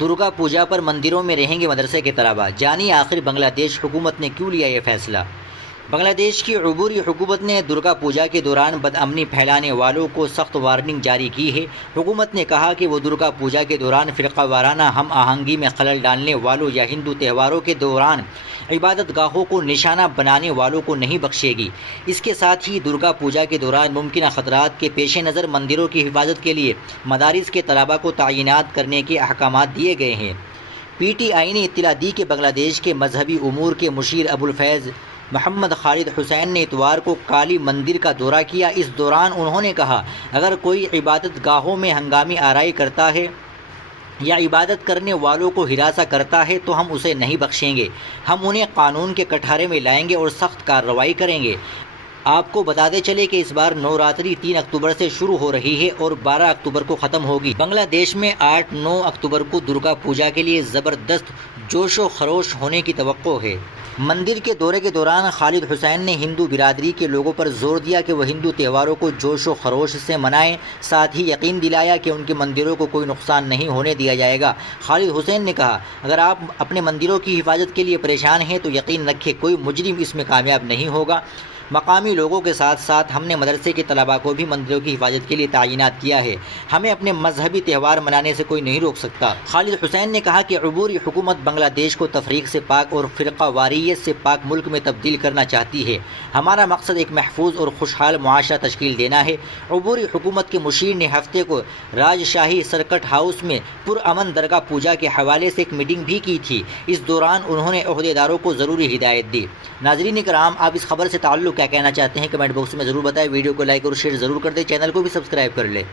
दुर्गा पूजा पर मंदिरों में रहेंगे मदरसे के तलबा। जानिए आखिर बांग्लादेश हुकूमत ने क्यों लिया ये फैसला। बांग्लादेश की अबूरी हुकूमत ने दुर्गा पूजा के दौरान बदअमनी फैलाने वालों को सख्त वार्निंग जारी की है। हुकूमत ने कहा कि वो दुर्गा पूजा के दौरान फ़िरका वाराना हम आहंगी में खलल डालने वालों या हिंदू त्योहारों के दौरान इबादत गाहों को निशाना बनाने वालों को नहीं बख्शेगी। इसके साथ ही दुर्गा पूजा के दौरान मुमकिन ख़तरात के पेश नज़र मंदिरों की हिफाजत के लिए मदारिस के तलबा को तयीनात करने के अहकाम दिए गए हैं। PTI ने इत्तला दी कि बांग्लादेश के मजहबी उमूर के मुशीर अबुल फैज़ मोहम्मद खालिद हुसैन ने इतवार को काली मंदिर का दौरा किया। इस दौरान उन्होंने कहा, अगर कोई इबादत गाहों में हंगामी आराई करता है या इबादत करने वालों को हिरासा करता है तो हम उसे नहीं बख्शेंगे। हम उन्हें कानून के कटहरे में लाएंगे और सख्त कार्रवाई करेंगे। आपको बताते चले कि इस बार नवरात्रि 3 अक्टूबर से शुरू हो रही है और 12 अक्टूबर को ख़त्म होगी। बांग्लादेश में 8-9 अक्टूबर को दुर्गा पूजा के लिए ज़बरदस्त जोश व खरोश होने की तवक्को है। मंदिर के दौरे के दौरान खालिद हुसैन ने हिंदू बिरादरी के लोगों पर जोर दिया कि वह हिंदू त्योहारों को जोश व खरोश से मनाएं। साथ ही यकीन दिलाया कि उनके मंदिरों को कोई नुकसान नहीं होने दिया जाएगा। खालिद हुसैन ने कहा, अगर आप अपने मंदिरों की हिफाजत के लिए परेशान हैं तो यकीन रखें कोई मुजरिम इसमें कामयाब नहीं होगा। मकामी लोगों के साथ साथ हमने मदरसे के तलबा को भी मंदिरों की हिफाजत के लिए तैनात किया है। हमें अपने मजहबी त्यौहार मनाने से कोई नहीं रोक सकता। खालिद हुसैन ने कहा कि अबूरी हुकूमत बांग्लादेश को तफरीक से पाक और फ़िरका वारियत से पाक मुल्क में तब्दील करना चाहती है। हमारा मकसद एक महफूज और खुशहाल मुआशरा तश्कील देना है। अबूरी हुकूमत के मुशीर ने हफ्ते को राजशाही सर्किट हाउस में पुरअमन दरगाह पूजा के हवाले से एक मीटिंग भी की थी। इस दौरान उन्होंने अहदेदारों को ज़रूरी हिदायत दी। नाज़रीन इकराम, आप इस खबर से ताल्लुक़ क्या कहना चाहते हैं कमेंट बॉक्स में ज़रूर बताएं। वीडियो को लाइक और शेयर ज़रूर कर दें। चैनल को भी सब्सक्राइब कर लें।